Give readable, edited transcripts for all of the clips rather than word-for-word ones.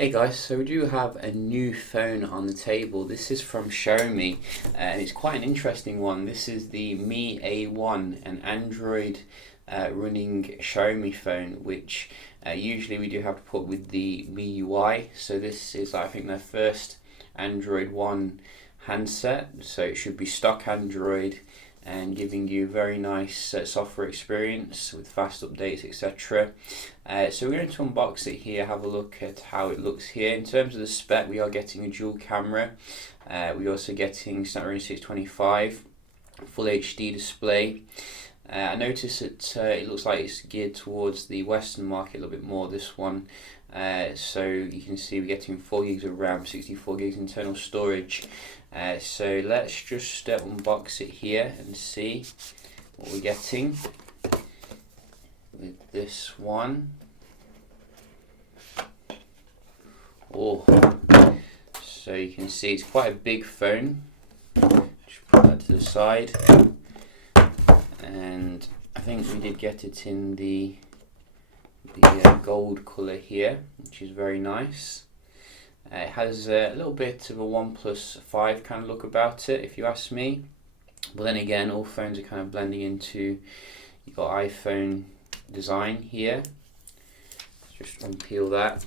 Hey guys, so we do have a new phone on the table. This is from Xiaomi, and it's quite an interesting one. This is the Mi A1, an Android running Xiaomi phone, which usually we do have to put with the MIUI. So this is, I think, their first Android One handset. So it should be stock Android and giving you a very nice software experience with fast updates, etc. So we're going to unbox it here, have a look at how it looks here. In terms of the spec, we are getting a dual camera. We're also getting Snapdragon 625, full HD display. I noticed that it looks like it's geared towards the Western market a little bit more, this one. So you can see we're getting 4 gigs of RAM, 64 gigs internal storage. So let's just unbox it here and see what we're getting with this one. Oh, so you can see it's quite a big phone. Just put that to the side, and I think we did get it in the gold colour here, which is very nice. It has a little bit of a OnePlus 5 kind of look about it, if you ask me. But then again, all phones are kind of blending into, you've got iPhone design here. Let's just unpeel that.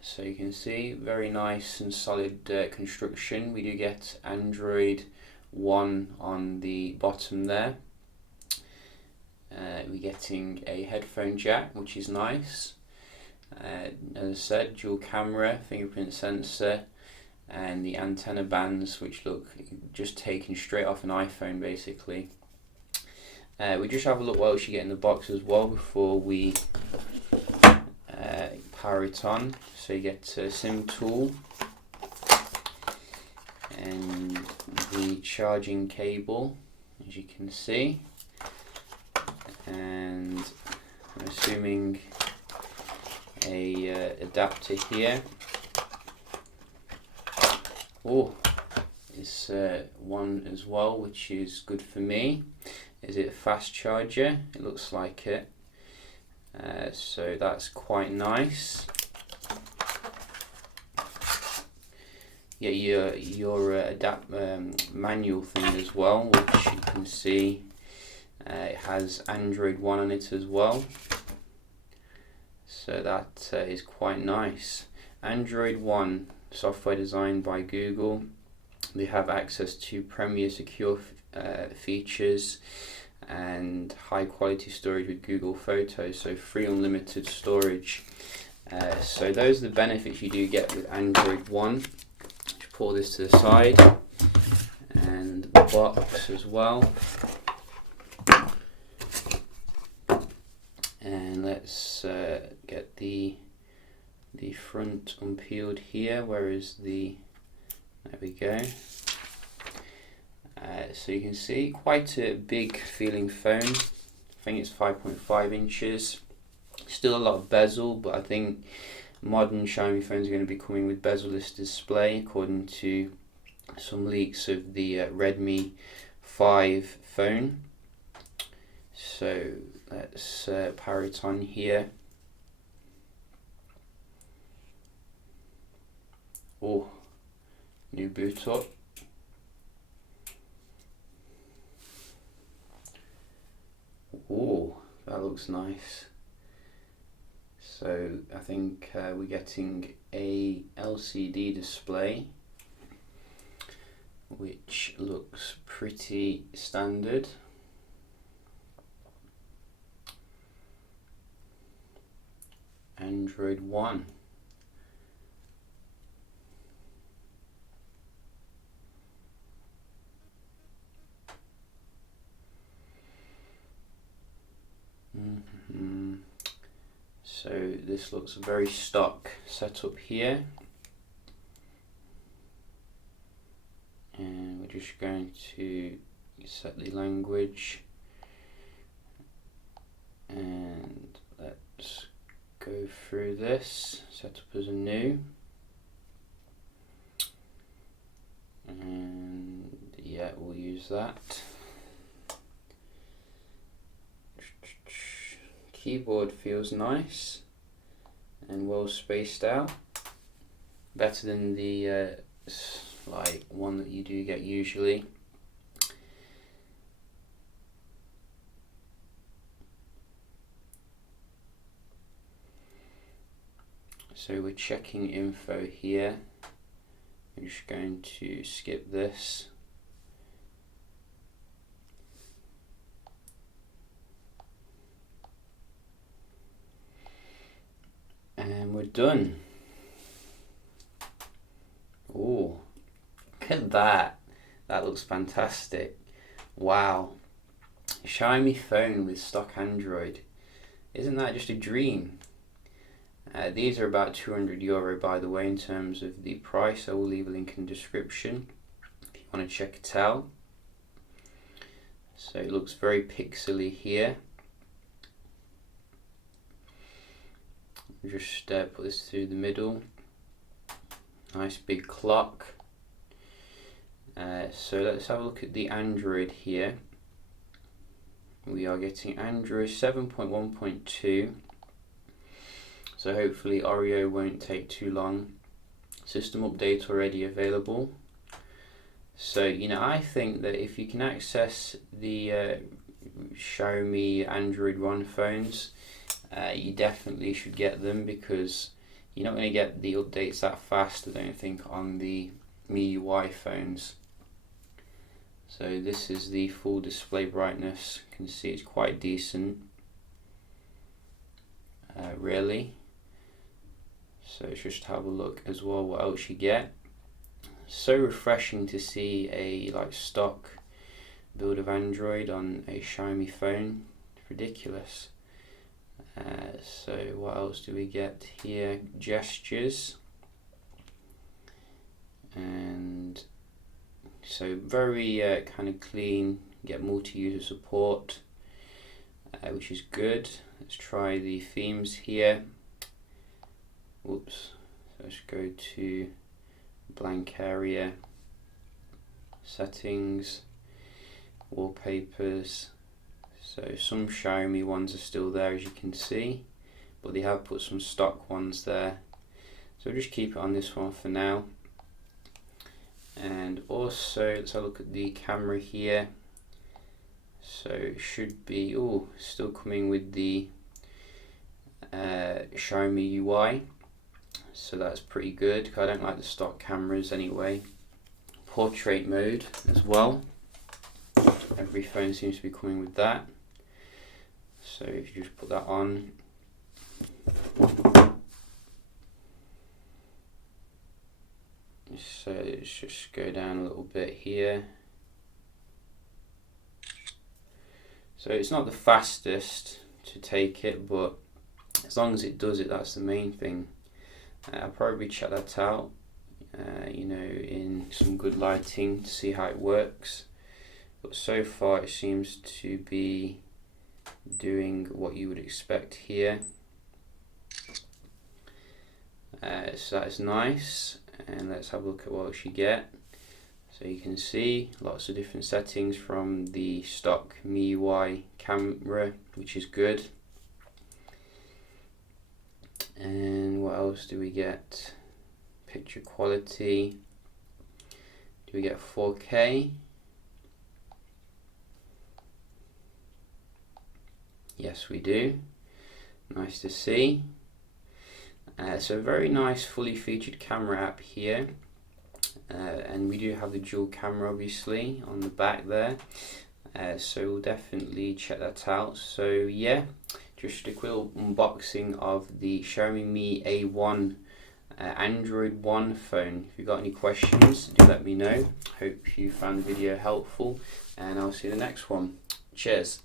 So you can see, very nice and solid construction. We do get Android One on the bottom there. We're getting a headphone jack, which is nice. As I said, dual camera, fingerprint sensor, and the antenna bands, which look just taken straight off an iPhone basically. We just have a look what else you get in the box as well before we power it on. So you get a SIM tool and the charging cable, as you can see, and I'm assuming a adapter here. Oh, it's one as well, which is good for me. Is it a fast charger? It looks like it. So that's quite nice. Yeah, your manual thing as well, which you can see it has Android One on it as well. So that is quite nice. Android One, software designed by Google. They have access to premier secure features and high quality storage with Google Photos, so free unlimited storage. So those are the benefits you do get with Android One. Just pull this to the side, and the box as well. And let's get the front unpeeled here. Where is the? There we go. So you can see quite a big feeling phone. I think it's 5.5 inches. Still a lot of bezel, but I think modern Xiaomi phones are going to be coming with bezel-less display, according to some leaks of the Redmi 5 phone. So let's power it on here. Oh, new boot up. Oh, that looks nice. So I think we're getting a LCD display, which looks pretty standard. Android One. So this looks very stock setup here, and we're just going to set the language, and let's go through this. Set up as a new, and yeah, we'll use that. Keyboard feels nice, and well spaced out. Better than the like one that you do get usually. So we're checking info here. I'm just going to skip this. And we're done. Oh, look at that. That looks fantastic. Wow. Xiaomi phone with stock Android. Isn't that just a dream? These are about €200 by the way in terms of the price. I will leave a link in the description if you want to check it out. So it looks very pixely here. Just put this through the middle. Nice big clock. So let's have a look at the Android here. We are getting Android 7.1.2. So hopefully Oreo won't take too long. System update already available. So I think that if you can access the Xiaomi Android One phones, you definitely should get them, because you're not going to get the updates that fast, I don't think, on the MIUI phones. So this is the full display brightness. You can see it's quite decent, really. So let's just have a look as well what else you get. So refreshing to see a stock build of Android on a Xiaomi phone. It's ridiculous. So what else do we get here? Gestures, and so very kind of clean. Get multi-user support, which is good. Let's try the themes here. Whoops. So let's go to blank area, settings, wallpapers. So some Xiaomi ones are still there, as you can see, but they have put some stock ones there. So we'll just keep it on this one for now. And also let's have a look at the camera here. So it should be still coming with the Xiaomi UI. So that's pretty good. I don't like the stock cameras anyway. Portrait mode as well. Every phone seems to be coming with that. So if you just put that on, so let's just go down a little bit here. So it's not the fastest to take it, but as long as it does it, that's the main thing. I'll probably check that out, in some good lighting to see how it works. But so far it seems to be doing what you would expect here. So that is nice, and let's have a look at what else you get. So you can see lots of different settings from the stock MIUI camera, which is good. And what else do we get? Picture quality. Do we get 4K? Yes, we do. Nice to see. So very nice fully featured camera app here. And we do have the dual camera obviously on the back there. So we'll definitely check that out. So yeah, just a quick unboxing of the Xiaomi Mi A1 Android One phone. If you've got any questions, do let me know. Hope you found the video helpful, and I'll see you in the next one. Cheers.